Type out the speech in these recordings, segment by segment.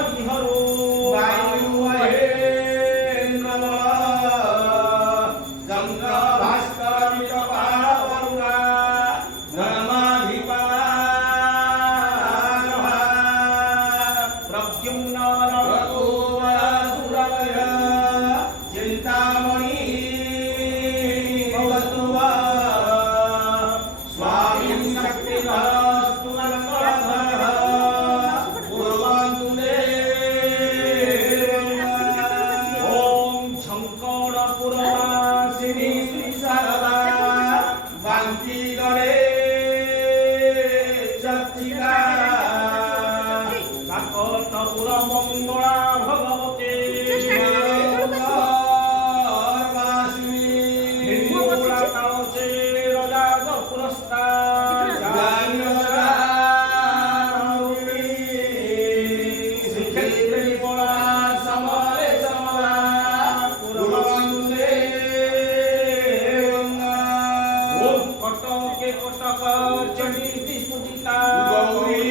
हरिहरो मंगला भगवते राज पुरस्कार कटके कटक चंडी पूजिता गौरी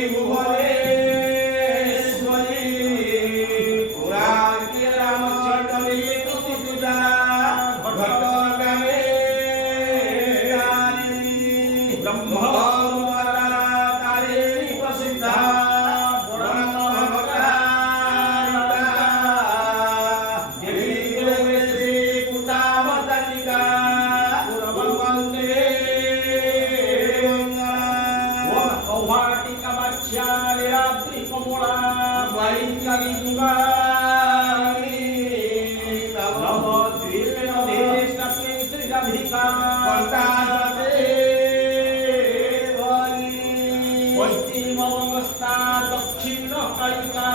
पश्चिम अवस्था दक्षिण कालिका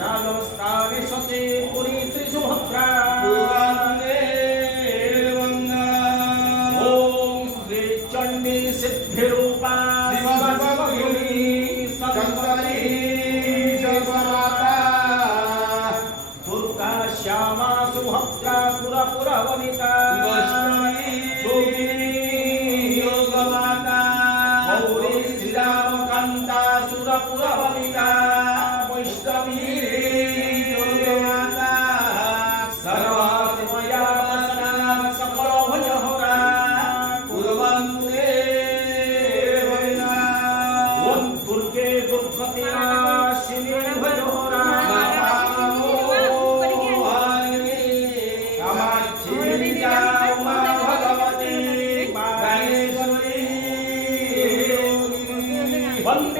राजस्थाने सचे पुरी श्री सुभद्रा ओम श्री चंडी सिद्धि रूपा दुर्गा श्यामा सुभद्रा पुरा वनिता गौरी श्रीराम कांता सुरपुरा वनिता वैष्णवी सर्वात्मया सकल भजहरा दुर्गे दुर्गति नाशिनी भजहरा भगवती